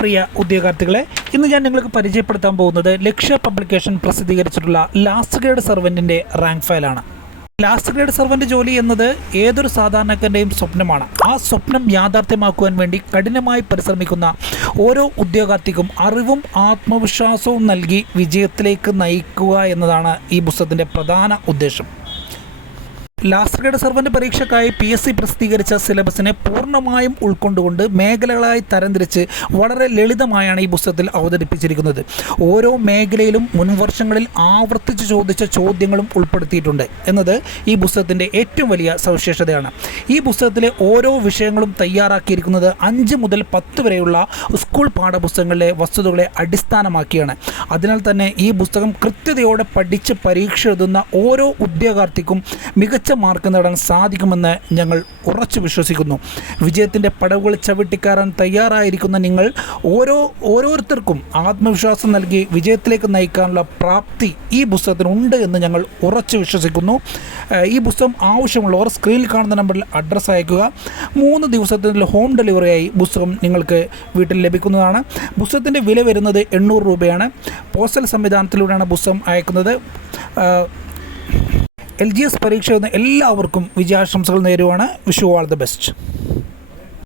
പ്രിയ ഉദ്യോഗാർത്ഥികളെ ഇന്ന് ഞാൻ നിങ്ങൾക്ക് പരിചയപ്പെടുത്താൻ പോകുന്നത് ലക്ഷ്യ പബ്ലിക്കേഷൻ പ്രസിദ്ധീകരിച്ചിട്ടുള്ള ലാസ്റ്റ് ഗ്രേഡ് സർവന്റിന്റെ റാങ്ക് ഫയലാണ്. ലാസ്റ്റ് ഗ്രേഡ് സർവന്റ് ജോലി എന്നത് ഏതൊരു സാധാരണക്കാരന്റെയും സ്വപ്നമാണ്. ആ സ്വപ്നം യാഥാർത്ഥ്യമാക്കുവാൻ വേണ്ടി കഠിനമായി പരിശ്രമിക്കുന്ന ഓരോ ഉദ്യോഗാർത്ഥിക്കും അറിവും ആത്മവിശ്വാസവും നൽകി വിജയത്തിലേക്ക് നയിക്കുക എന്നതാണ് ഈ പുസ്തകത്തിന്റെ പ്രധാന ഉദ്ദേശം. ലാസ്റ്റ് ഗ്രേഡ് സർവന്റ് പരീക്ഷയ്ക്കായി പി എസ് സി പ്രസിദ്ധീകരിച്ച സിലബസിനെ പൂർണമായും ഉൾക്കൊണ്ടുകൊണ്ട് മേഖലകളായി തരംതിരിച്ച് വളരെ ലളിതമായാണ് ഈ പുസ്തകത്തിൽ അവതരിപ്പിച്ചിരിക്കുന്നത്. ഓരോ മേഖലയിലും മുൻവർഷങ്ങളിൽ ആവർത്തിച്ച് ചോദിച്ച ചോദ്യങ്ങളും ഉൾപ്പെടുത്തിയിട്ടുണ്ട്. എന്നത് ഈ പുസ്തകത്തിന്റെ ഏറ്റവും വലിയ സവിശേഷതയാണ്. ഈ പുസ്തകത്തിലെ ഓരോ വിഷയങ്ങളും തയ്യാറാക്കിയിരിക്കുന്നത് അഞ്ച് മുതൽ പത്ത് വരെയുള്ള സ്കൂൾ പാഠപുസ്തകങ്ങളിലെ വസ്തുതകളെ അടിസ്ഥാനമാക്കിയാണ്. അതിനാൽ തന്നെ ഈ പുസ്തകം കൃത്യതയോടെ പഠിച്ച് പരീക്ഷ എഴുതുന്ന ഓരോ ഉദ്യോഗാർത്ഥിക്കും മികച്ച മാർക്ക് നേടാൻ സാധിക്കുമെന്ന് ഞങ്ങൾ ഉറച്ചു വിശ്വസിക്കുന്നു. വിജയത്തിന്റെ പടവുകൾ ചവിട്ടിക്കാറാൻ തയ്യാറായിരിക്കുന്ന നിങ്ങൾ ഓരോ ഓരോരുത്തർക്കും ആത്മവിശ്വാസം നൽകി വിജയത്തിലേക്ക് നയിക്കാനുള്ള പ്രാപ്തി ഈ പുസ്തകത്തിനുണ്ട് എന്ന് ഞങ്ങൾ ഉറച്ചു വിശ്വസിക്കുന്നു. ഈ പുസ്തകം ആവശ്യമുള്ളവർ സ്ക്രീനിൽ കാണുന്ന നമ്പറിൽ അഡ്രസ്സ് അയക്കുക മൂന്ന് ദിവസത്തിൽ ഹോം ഡെലിവറിയായി പുസ്തകം നിങ്ങൾക്ക് വീട്ടിൽ ലഭിക്കുന്നതാണ്. പുസ്തകത്തിന്റെ വില വരുന്നത് എണ്ണൂറ് രൂപയാണ്. പോസ്റ്റൽ സംവിധാനത്തിലൂടെയാണ് പുസ്തകം അയക്കുന്നത്. എൽ ജി എസ് പരീക്ഷ എന്ന എല്ലാവർക്കും വിജയാശംസകൾ നേരുവാണ്. Wish you all the best